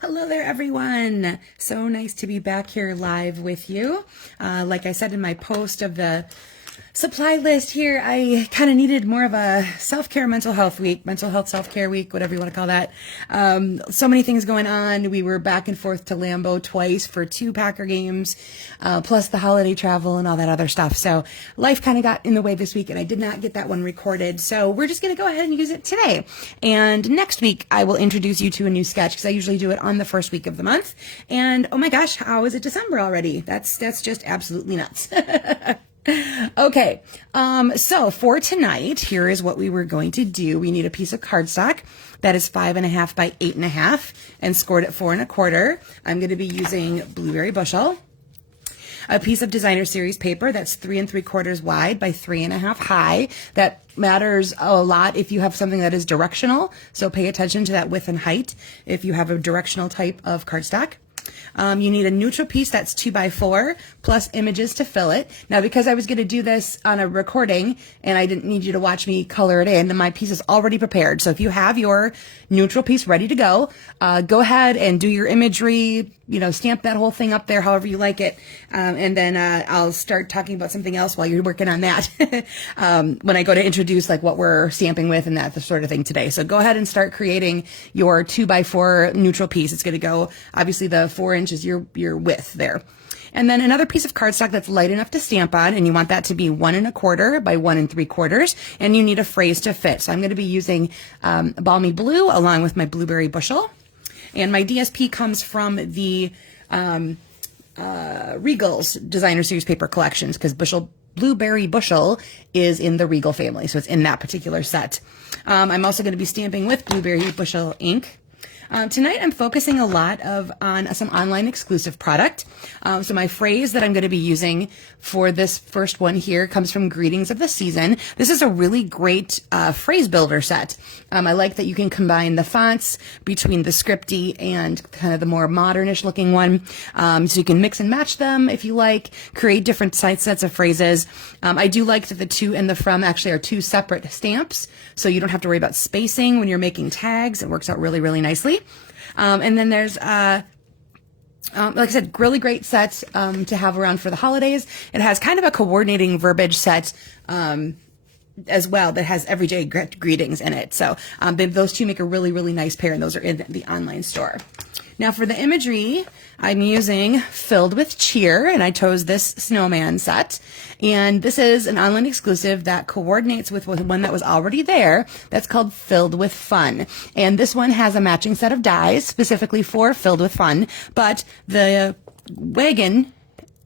Hello there, everyone. So nice to be back here live with you. Like I said in my post of the supply list here, I kind of needed more of a self-care mental health week, mental health self-care week, whatever you want to call that. So many things going on. We were back and forth to Lambeau twice for 2 Packer games, plus the holiday travel and all that other stuff. So life kind of got in the way this week and I did not get that one recorded. So we're just going to go ahead and use it today. And next week I will introduce you to a new sketch because I usually do it on the first week of the month. And oh my gosh, how is it December already? That's just absolutely nuts. Okay, so for tonight, here is what we were going to do. We need a piece of cardstock that is 5.5 by 8.5 and scored at 4 1/4. I'm going to be using blueberry bushel. A piece of designer series paper that's 3 3/4 wide by 3.5 high. That matters a lot if you have something that is directional, so pay attention to that width and height if you have a directional type of cardstock. You need a neutral piece that's 2 by 4 plus images to fill it. Now, because I was going to do this on a recording and I didn't need you to watch me color it in, my piece is already prepared. So if you have your neutral piece ready to go ahead and do your imagery, stamp that whole thing up there however you like it. And then I'll start talking about something else while you're working on that when I go to introduce like what we're stamping with and that the sort of thing today. So go ahead and start creating your 2 by 4 neutral piece. It's going to go, obviously the 4 inches, your width there. And then another piece of cardstock that's light enough to stamp on, and you want that to be 1 1/4 by 1 3/4, and you need a phrase to fit. So I'm going to be using Balmy Blue along with my blueberry bushel. And my DSP comes from the Regal's Designer Series Paper Collections because Blueberry Bushel is in the Regal family, so it's in that particular set. I'm also going to be stamping with Blueberry Bushel ink. Tonight I'm focusing a lot on some online exclusive product. So my phrase that I'm going to be using for this first one here comes from Greetings of the Season. This is a really great phrase builder set. I like that you can combine the fonts between the scripty and kind of the more modernish looking one. So you can mix and match them if you like, create different sets of phrases. I do like that the to and the from actually are 2 separate stamps, so you don't have to worry about spacing when you're making tags. It works out really, really nicely. And then there's, like I said, really great sets to have around for the holidays. It has kind of a coordinating verbiage set as well that has everyday greetings in it. So those two make a really, really nice pair, and those are in the online store. Now for the imagery, I'm using Filled with Cheer, and I chose this snowman set. And this is an online exclusive that coordinates with one that was already there that's called Filled with Fun. And this one has a matching set of dies specifically for Filled with Fun, but the wagon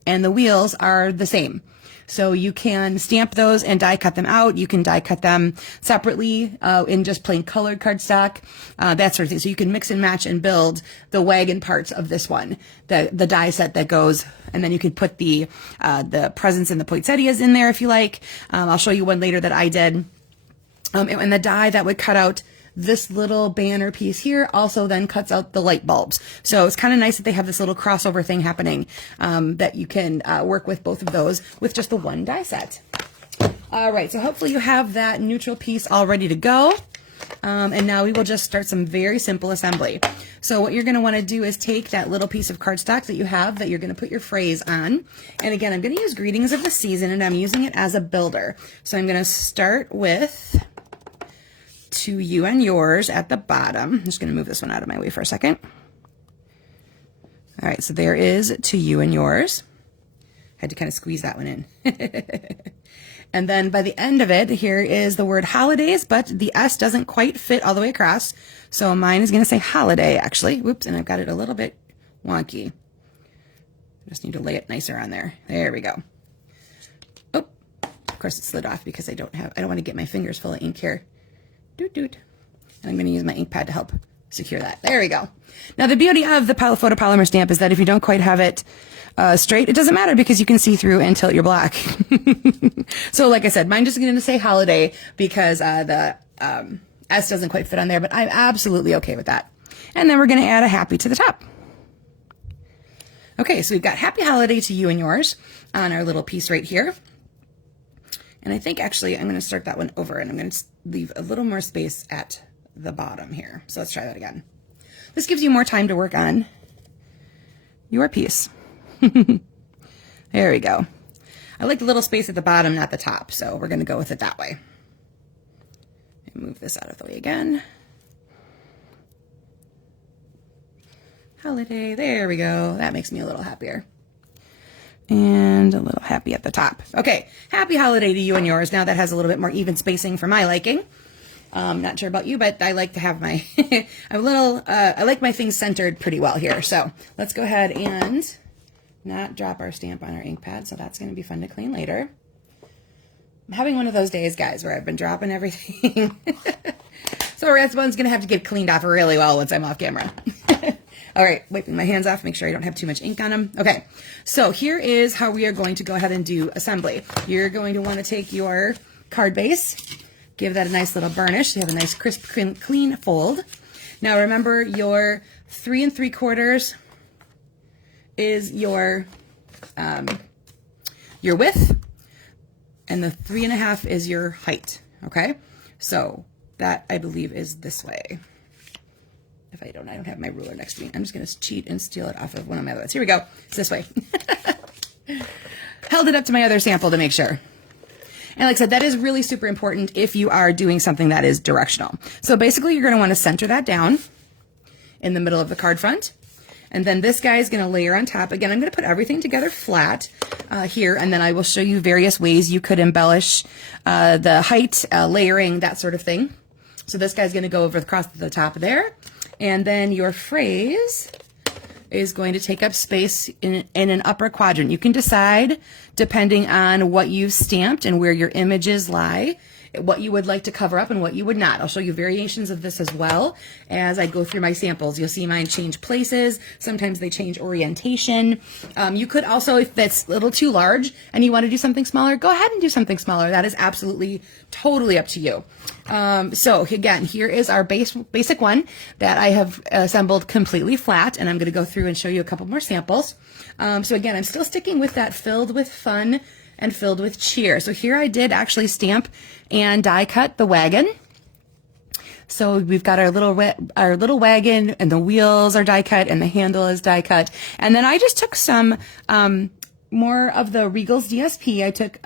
and the wheels are the same. So you can stamp those and die cut them out. You can die cut them separately in just plain colored cardstock, that sort of thing. So you can mix and match and build the wagon parts of this one, the die set that goes, and then you can put the presents and the poinsettias in there if you like. I'll show you one later that I did. And the die that would cut out this little banner piece here also then cuts out the light bulbs. So it's kind of nice that they have this little crossover thing happening that you can work with both of those with just the one die set. All right, so hopefully you have that neutral piece all ready to go. And now we will just start some very simple assembly. So what you're going to want to do is take that little piece of cardstock that you have that you're going to put your phrase on. And again, I'm going to use Greetings of the Season, and I'm using it as a builder. So I'm going to start with To You and Yours at the bottom. I'm just going to move this one out of my way for a second. All right, so there is To You and Yours. Had to kind of squeeze that one in. And then by the end of it, here is the word holidays, but the S doesn't quite fit all the way across. So mine is going to say holiday, actually. Whoops, and I've got it a little bit wonky. Just need to lay it nicer on there. There we go. Oh, of course it slid off because I don't want to get my fingers full of ink here. Doot doot. And I'm going to use my ink pad to help secure that. There we go. Now the beauty of the photopolymer stamp is that if you don't quite have it straight, it doesn't matter because you can see through and tilt your black. So like I said, mine just going to say holiday because the S doesn't quite fit on there, but I'm absolutely okay with that. And then we're going to add a happy to the top. Okay, so we've got happy holiday to you and yours on our little piece right here. And I think actually I'm going to start that one over and I'm going to leave a little more space at the bottom here. So let's try that again. this gives you more time to work on your piece. There we go. I like the little space at the bottom, not the top, so we're going to go with it that way. Move this out of the way again. Holiday, there we go. That makes me a little happier. And a little happy at the top. Okay, happy holiday to you and yours. Now that has a little bit more even spacing for my liking. Not sure about you, but I like to have my, I like my things centered pretty well here. So let's go ahead and not drop our stamp on our ink pad. So that's going to be fun to clean later. I'm having one of those days, guys, where I've been dropping everything. So Rathbone's going to have to get cleaned off really well once I'm off camera. All right, wiping my hands off, make sure I don't have too much ink on them. Okay, so here is how we are going to go ahead and do assembly. You're going to want to take your card base, give that a nice little burnish so you have a nice crisp, clean fold. Now remember, your 3 3/4 is your width, and the 3 1/2 is your height, okay? So that, I believe, is this way. If I don't have my ruler next to me. I'm just going to cheat and steal it off of one of my others. Here we go. It's this way. Held it up to my other sample to make sure. And like I said, that is really super important if you are doing something that is directional. So basically, you're going to want to center that down in the middle of the card front. And then this guy is going to layer on top. Again, I'm going to put everything together flat here, and then I will show you various ways you could embellish the height, layering, that sort of thing. So this guy's going to go over across the top there. And then your phrase is going to take up space in an upper quadrant. You can decide, depending on what you've stamped and where your images lie, what you would like to cover up and what you would not. I'll show you variations of this as well as I go through my samples. You'll see mine change places. Sometimes they change orientation. You could also, if that's a little too large and you want to do something smaller, go ahead and do something smaller. That is absolutely totally up to you. So again, here is our basic one that I have assembled completely flat, and I'm going to go through and show you a couple more samples. So again, I'm still sticking with that filled with fun and filled with cheer. So here I did actually stamp and die cut the wagon. So we've got our little wagon, and the wheels are die cut and the handle is die cut. And then I just took some more of the Regal's DSP. I took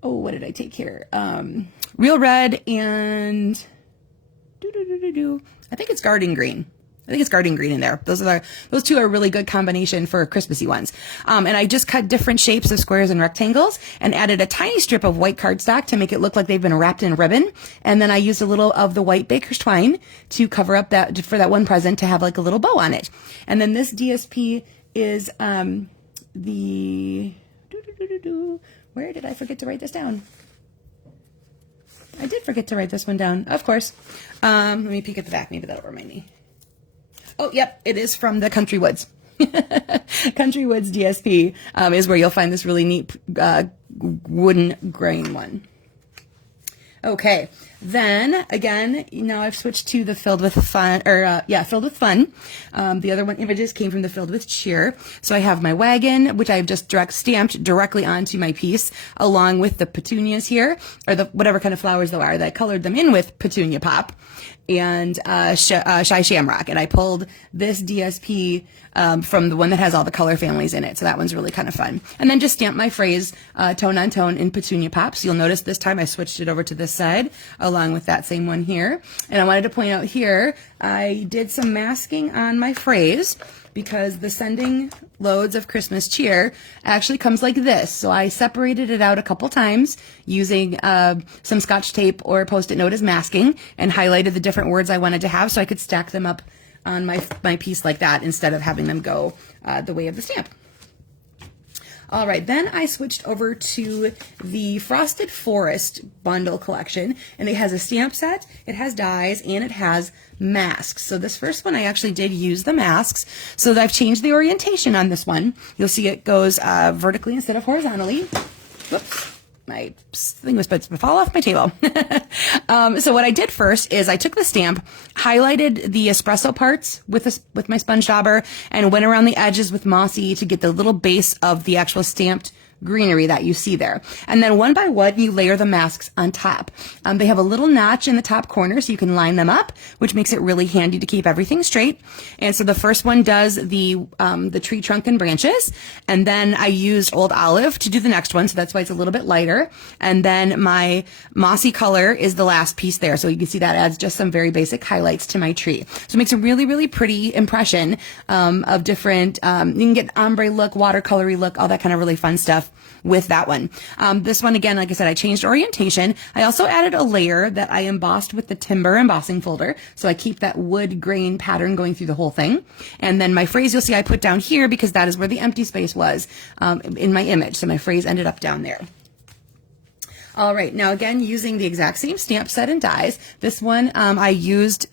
what did I take here? Real Red and I think it's Garden Green. I think it's Garden Green in there. Those two are a really good combination for Christmassy ones. And I just cut different shapes of squares and rectangles and added a tiny strip of white cardstock to make it look like they've been wrapped in ribbon. And then I used a little of the white baker's twine to cover up for that one present to have like a little bow on it. And then this DSP is where did I forget to write this down? I did forget to write this one down, of course. Let me peek at the back. Maybe that'll remind me. Oh, yep, it is from the Country Woods. Country Woods DSP is where you'll find this really neat wooden grain one. Okay, then again, now I've switched to the filled with fun, filled with fun. The other one images came from the filled with cheer. So I have my wagon, which I've just stamped directly onto my piece, along with the petunias here, or the whatever kind of flowers they are that I colored them in with Petunia Pop and Shy Shamrock. And I pulled this DSP from the one that has all the color families in it. So that one's really kind of fun. And then just stamp my phrase tone on tone in Petunia Pop. So you'll notice this time I switched it over to this side along with that same one here. And I wanted to point out here, I did some masking on my phrase because the sending loads of Christmas cheer actually comes like this. So I separated it out a couple times using some Scotch tape or Post-it note as masking and highlighted the different words I wanted to have so I could stack them up on my piece like that instead of having them go the way of the stamp. All right, then I switched over to the Frosted Forest bundle collection, and it has a stamp set, it has dies, and it has masks. So this first one, I actually did use the masks, so that I've changed the orientation on this one. You'll see it goes vertically instead of horizontally. Whoops. My thing was about to fall off my table. So what I did first is I took the stamp, highlighted the espresso parts with my sponge dauber, and went around the edges with Mossy to get the little base of the actual stamped greenery that you see there. And then one by one, you layer the masks on top. They have a little notch in the top corner so you can line them up, which makes it really handy to keep everything straight. And so the first one does the tree trunk and branches. And then I used Old Olive to do the next one. So that's why it's a little bit lighter. And then my mossy color is the last piece there. So you can see that adds just some very basic highlights to my tree. So it makes a really, really pretty impression of different, you can get ombre look, watercolory look, all that kind of really fun stuff with that one. This one, again, like I said, I changed orientation. I also added a layer that I embossed with the timber embossing folder. So I keep that wood grain pattern going through the whole thing. And then my phrase you'll see I put down here because that is where the empty space was in my image. So my phrase ended up down there. All right, now again, using the exact same stamp set and dies. This one, I used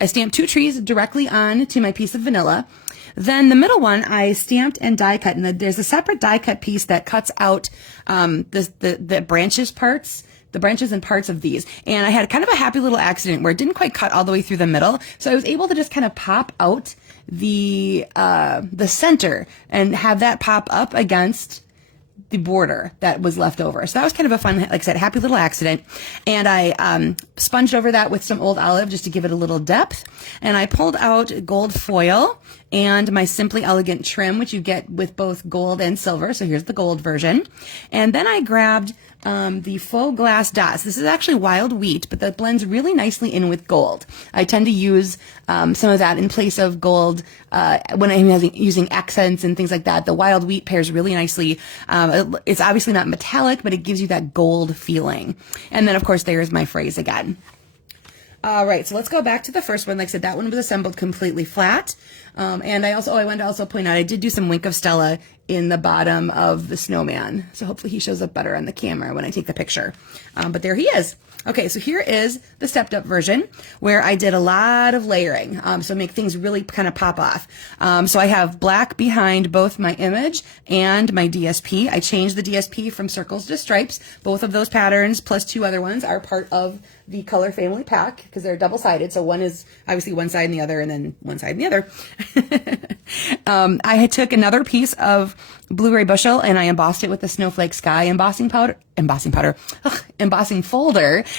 I stamped 2 trees directly on to my piece of vanilla. Then the middle one, I stamped and die cut, and there's a separate die cut piece that cuts out the branches and parts of these. And I had kind of a happy little accident where it didn't quite cut all the way through the middle, so I was able to just kind of pop out the center and have that pop up against the border that was left over. So that was kind of a fun, like I said, happy little accident. And I sponged over that with some Old Olive just to give it a little depth. And I pulled out gold foil and my Simply Elegant trim, which you get with both gold and silver. So here's the gold version. And then I grabbed the faux glass dots. This is actually wild wheat, but that blends really nicely in with gold. I tend to use some of that in place of gold when I'm using accents and things like that. The wild wheat pairs really nicely. It's obviously not metallic, but it gives you that gold feeling. And then, of course, there's my phrase again. All right, so let's go back to the first one. Like I said, that one was assembled completely flat. And I wanted to also point out, I did do some Wink of Stella in the bottom of the snowman. So hopefully he shows up better on the camera when I take the picture. But there he is. Okay, so here is the stepped up version where I did a lot of layering. So make things really kind of pop off. So I have black behind both my image and my DSP. I changed the DSP from circles to stripes. Both of those patterns plus 2 other ones are part of the color family pack because they're double-sided. So one is obviously one side and the other, and then one side and the other. I took another piece of blueberry bushel and I embossed it with the Snowflake Sky embossing folder.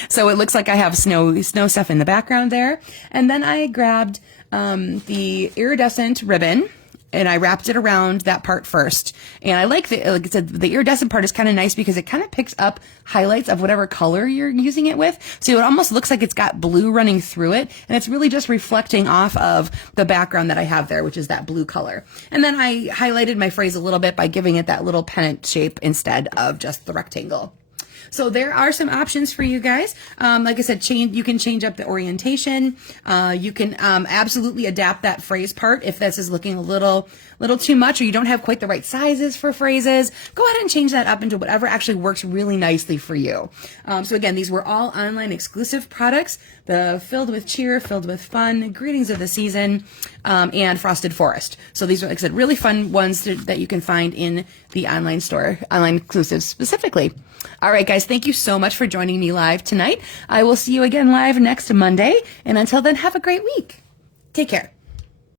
So it looks like I have snow stuff in the background there. And then I grabbed the iridescent ribbon and I wrapped it around that part first. And I like I said, the iridescent part is kind of nice because it kind of picks up highlights of whatever color you're using it with. So it almost looks like it's got blue running through it. And it's really just reflecting off of the background that I have there, which is that blue color. And then I highlighted my phrase a little bit by giving it that little pennant shape instead of just the rectangle. So there are some options for you guys. Like I said, you can change up the orientation. You can absolutely adapt that phrase part if this is looking a little too much or you don't have quite the right sizes for phrases. Go ahead and change that up into whatever actually works really nicely for you. So again, these were all online exclusive products, filled with cheer, filled with fun, greetings of the season, and Frosted Forest. So these are, like I said, really fun ones that you can find in the online store, online exclusives specifically. All right, guys, thank you so much for joining me live tonight. I will see you again live next Monday. And until then, have a great week. Take care.